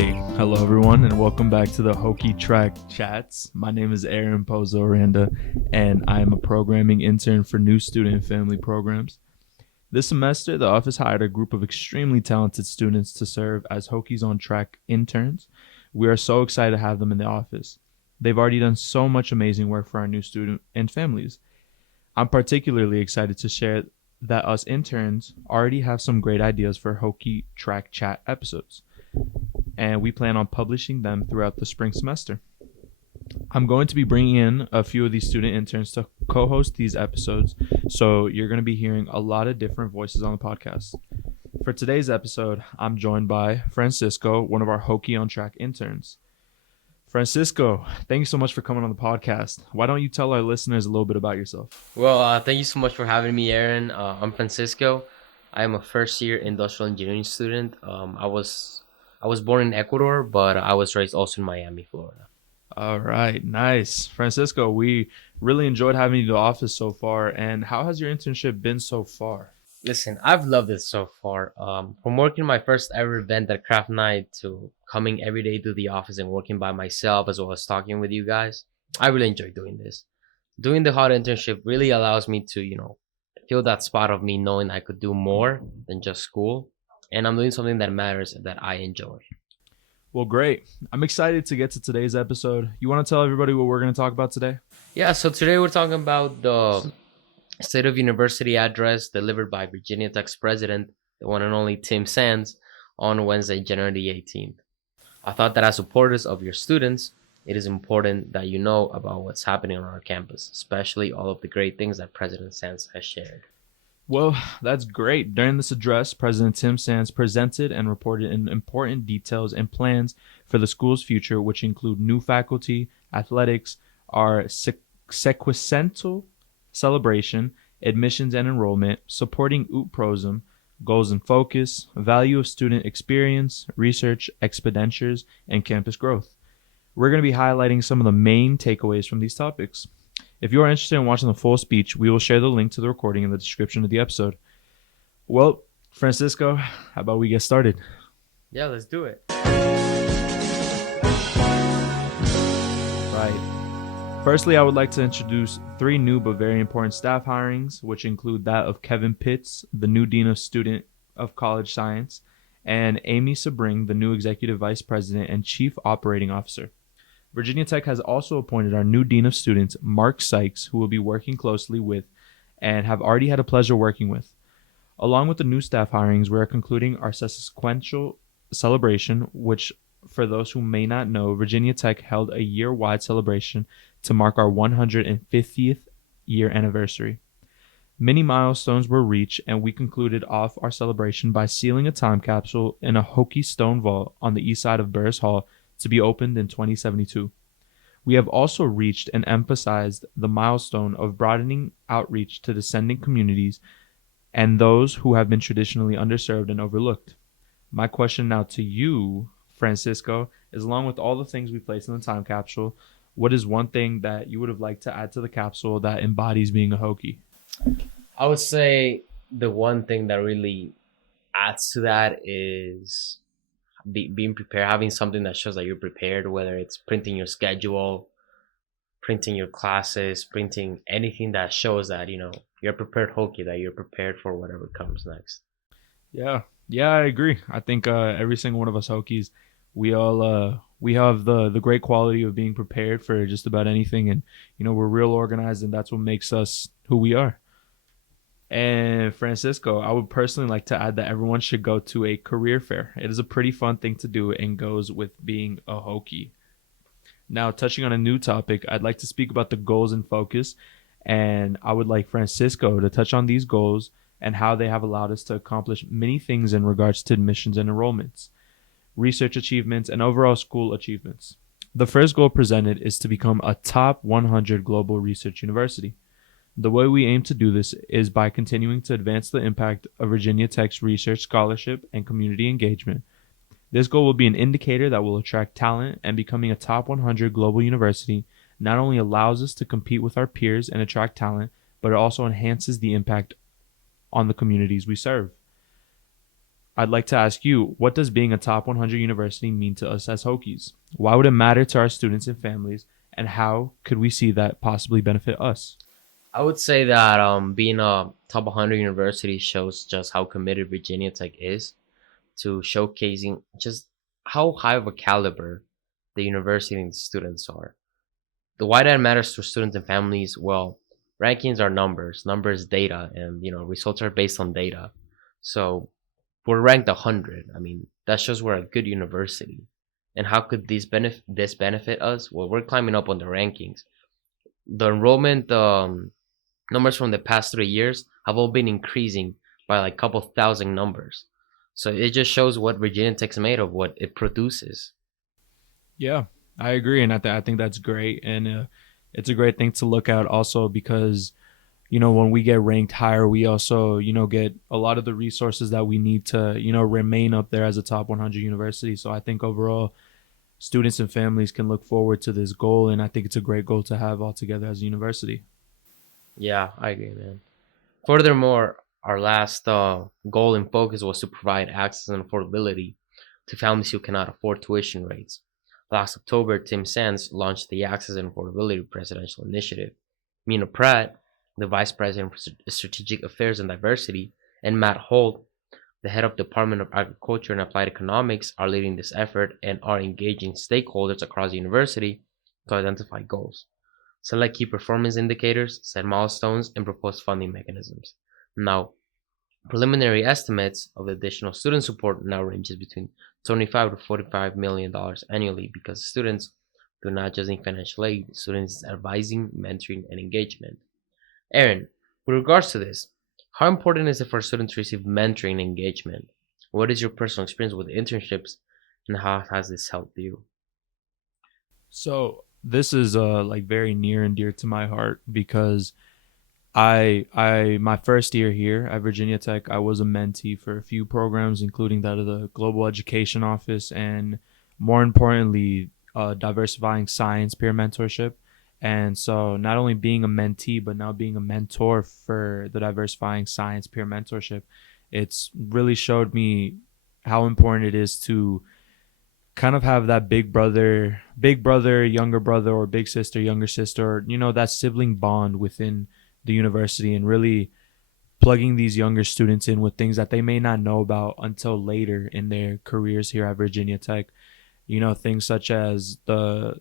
right. Hello, everyone, and welcome back to the Hokie Track Chats. My name is Aaron Pozo Aranda, and I am a programming intern for new student and family programs. This semester, the office hired a group of extremely talented students to serve as Hokie's on Track interns. We are so excited to have them in the office. They've already done so much amazing work for our new student and families. I'm particularly excited to share that us interns already have some great ideas for Hokie Track Chat episodes, and we plan on publishing them throughout the spring semester. I'm going to be bringing in a few of these student interns to co-host these episodes, so you're going to be hearing a lot of different voices on the podcast. For today's episode, I'm joined by Francisco, one of our Hokie on Track interns. Francisco, thank you so much for coming on the podcast. Why don't you tell our listeners a little bit about yourself? Well, thank you so much for having me, Aaron. I'm Francisco. I am a first-year industrial engineering student. I was born in Ecuador, but I was raised also in Miami, Florida. All right, nice. Francisco, we really enjoyed having you to the office so far, and how has your internship been so far? Listen, I've loved it so far. From working my first ever event at Craft Night to coming every day to the office and working by myself as well as talking with you guys, I really enjoy doing this. Doing the hot internship really allows me to, feel that spot of me knowing I could do more than just school, and I'm doing something that matters that I enjoy. Well, great. I'm excited to get to today's episode. You want to tell everybody what we're going to talk about today? Yeah, so today we're talking about the State of University address delivered by Virginia Tech's president, the one and only Tim Sands, on Wednesday, January 18th. I thought that as supporters of your students, it is important that you know about what's happening on our campus, especially all of the great things that President Sands has shared. Well, that's great. During this address, President Tim Sands presented and reported in important details and plans for the school's future, which include new faculty, athletics, our sequential celebration, admissions and enrollment, supporting UPROSM, goals and focus, value of student experience, research, expenditures, and campus growth. We're going to be highlighting some of the main takeaways from these topics. If you are interested in watching the full speech, we will share the link to the recording in the description of the episode. Well, Francisco, how about we get started? Yeah, let's do it. Right. Firstly, I would like to introduce 3 new but very important staff hirings, which include that of Kevin Pitts, the new Dean of Student of College Science, and Amy Sabring, the new Executive Vice President and Chief Operating Officer. Virginia Tech has also appointed our new Dean of Students, Mark Sykes, who will be working closely with and have already had a pleasure working with. Along with the new staff hirings, we are concluding our sequential celebration, which, for those who may not know, Virginia Tech held a year-wide celebration to mark our 150th year anniversary. Many milestones were reached, and we concluded off our celebration by sealing a time capsule in a Hokie stone vault on the east side of Burris Hall to be opened in 2072. We have also reached and emphasized the milestone of broadening outreach to descending communities and those who have been traditionally underserved and overlooked. My question now to you, Francisco, is along with all the things we placed in the time capsule, what is one thing that you would have liked to add to the capsule that embodies being a Hokie? I would say the one thing that really adds to that is being prepared, having something that shows that you're prepared, whether it's printing your schedule, printing your classes, printing anything that shows that, you're prepared Hokie, that you're prepared for whatever comes next. Yeah, I agree. I think every single one of us Hokies, we have the great quality of being prepared for just about anything, and we're real organized, and that's what makes us who we are. And Francisco, I would personally like to add that everyone should go to a career fair. It is a pretty fun thing to do and goes with being a Hokie. Now, touching on a new topic, I'd like to speak about the goals and focus, and I would like Francisco to touch on these goals and how they have allowed us to accomplish many things in regards to admissions and enrollments, research achievements, and overall school achievements. The first goal presented is to become a top 100 global research university. The way we aim to do this is by continuing to advance the impact of Virginia Tech's research scholarship and community engagement. This goal will be an indicator that will attract talent, and becoming a top 100 global university not only allows us to compete with our peers and attract talent, but it also enhances the impact on the communities we serve. I'd like to ask you, what does being a top 100 university mean to us as Hokies? Why would it matter to our students and families? And how could we see that possibly benefit us? I would say that being a top 100 university shows just how committed Virginia Tech is to showcasing just how high of a caliber the university and students are. The why that matters to students and families, well, rankings are numbers, numbers data, and results are based on data. So we're ranked 100. I mean, that shows we're a good university. And how could this benefit us? Well, we're climbing up on the rankings. The enrollment numbers from the past 3 years have all been increasing by like a couple thousand numbers. So it just shows what Virginia Tech's made of, what it produces. Yeah, I agree. And I think that's great. And it's a great thing to look at also because, when we get ranked higher, we also, get a lot of the resources that we need to, remain up there as a top 100 university. So I think overall, students and families can look forward to this goal. And I think it's a great goal to have altogether as a university. Yeah, I agree, man. Furthermore, our last goal and focus was to provide access and affordability to families who cannot afford tuition rates. Last October, Tim Sands launched the Access and Affordability Presidential Initiative. Mina Pratt, the Vice President for Strategic Affairs and Diversity, and Matt Holt, the head of Department of Agriculture and Applied Economics, are leading this effort and are engaging stakeholders across the university to identify goals, select key performance indicators, set milestones, and propose funding mechanisms. Now, preliminary estimates of additional student support now ranges between 25 to $45 million annually because students do not just need financial aid, students need advising, mentoring, and engagement. Aaron, with regards to this, how important is it for students to receive mentoring and engagement? What is your personal experience with internships, and how has this helped you? So this is like very near and dear to my heart because I my first year here at Virginia Tech, I was a mentee for a few programs, including that of the Global Education Office, and more importantly, diversifying science peer mentorship. And so, not only being a mentee, but now being a mentor for the diversifying science peer mentorship, it's really showed me how important it is to kind of have that big brother, younger brother, or big sister, younger sister, or, that sibling bond within the university and really plugging these younger students in with things that they may not know about until later in their careers here at Virginia Tech. Things such as the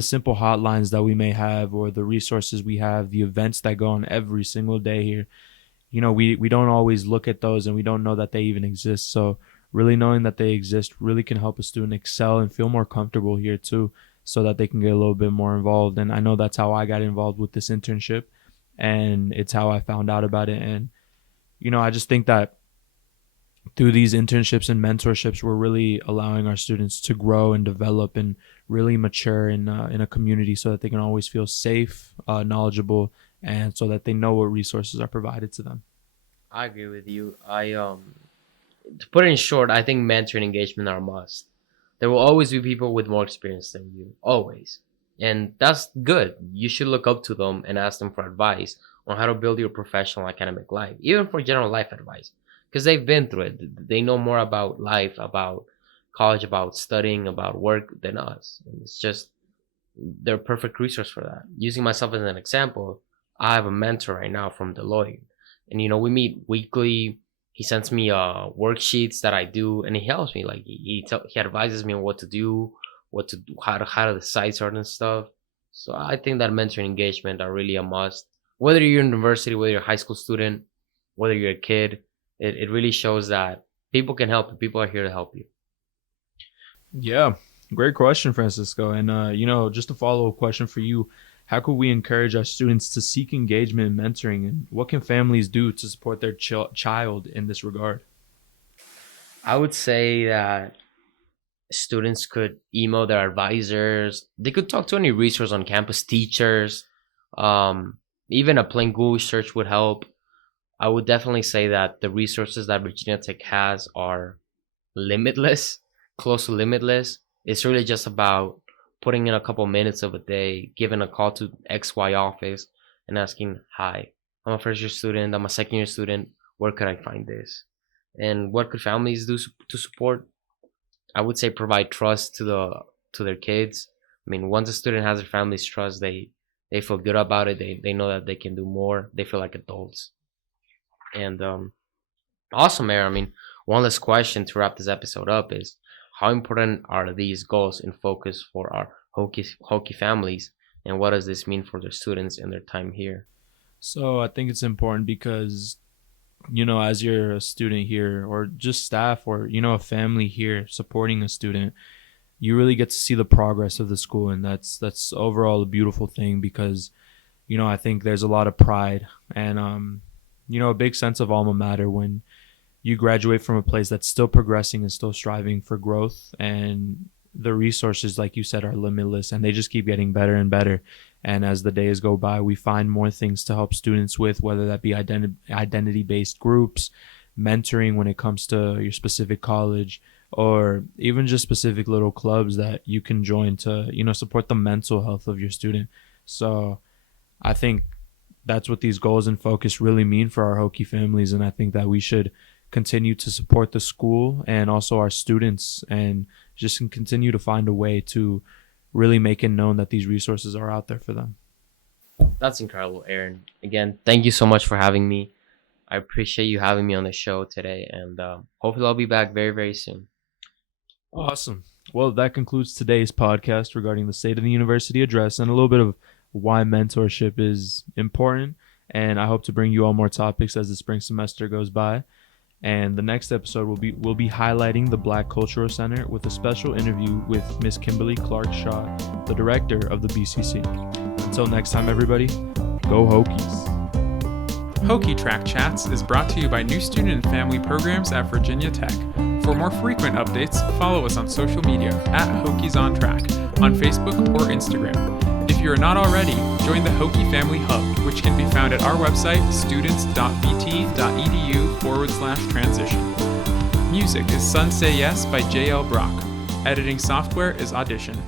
simple hotlines that we may have or the resources we have, the events that go on every single day here. We don't always look at those and we don't know that they even exist. So really knowing that they exist really can help a student excel and feel more comfortable here too, so that they can get a little bit more involved. And I know that's how I got involved with this internship, and it's how I found out about it. And I just think that through these internships and mentorships, we're really allowing our students to grow and develop and really mature in a community, so that they can always feel safe, knowledgeable, and so that they know what resources are provided to them. I agree with you. To put it in short, I think mentoring engagement are a must. There will always be people with more experience than you, always. And that's good. You should look up to them and ask them for advice on how to build your professional academic life, even for general life advice, because they've been through it. They know more about life, about college, about studying, about work than us. And it's just they're a perfect resource for that. Using myself as an example, I have a mentor right now from Deloitte, and we meet weekly. He sends me worksheets that I do, and he helps me. Like he advises me on what to do, what to do, how to decide certain stuff. So I think that mentoring engagement are really a must. Whether you're in university, whether you're a high school student, whether you're a kid, it really shows that people can help you. People are here to help you. Yeah, great question, Francisco. And just a follow up question for you: how could we encourage our students to seek engagement and mentoring, and what can families do to support their child in this regard? I would say that students could email their advisors. They could talk to any resource on campus, teachers. Um, Even a plain Google search would help. I would definitely say that the resources that Virginia Tech has are limitless, close to limitless. It's really just about putting in a couple minutes of a day, giving a call to XY office and asking, "Hi, I'm a first year student, I'm a second year student. Where could I find this?" And what could families do to support? I would say provide trust to their kids. I mean, once a student has their family's trust, they feel good about it. They know that they can do more. They feel like adults. And awesome, Aaron. I mean, one last question to wrap this episode up is, how important are these goals in focus for our Hokie families, and what does this mean for their students and their time here? So I think it's important because, as you're a student here or just staff or, a family here supporting a student, you really get to see the progress of the school. And that's overall a beautiful thing because, I think there's a lot of pride and, a big sense of alma mater when you graduate from a place that's still progressing and still striving for growth, and the resources, like you said, are limitless and they just keep getting better and better. And as the days go by, we find more things to help students with, whether that be identity based groups, mentoring when it comes to your specific college, or even just specific little clubs that you can join to support the mental health of your student. So I think that's what these goals and focus really mean for our Hokie families, and I think that we should continue to support the school and also our students, and just continue to find a way to really make it known that these resources are out there for them. That's incredible, Aaron. Again, thank you so much for having me. I appreciate you having me on the show today, and hopefully I'll be back very, very soon. Awesome. Well, that concludes today's podcast regarding the State of the University address and a little bit of why mentorship is important. And I hope to bring you all more topics as the spring semester goes by. And the next episode will be highlighting the Black Cultural Center with a special interview with Miss Kimberly Clark Shaw, the director of the BCC. Until next time, everybody, go Hokies. Hokie Track Chats is brought to you by New Student and Family Programs at Virginia Tech. For more frequent updates, follow us on social media at Hokies on Track on Facebook or Instagram. If you are not already, join the Hokie Family Hub, which can be found at our website, students.vt.edu/transition. Music is Sun Say Yes by JL Brock. Editing software is Audition.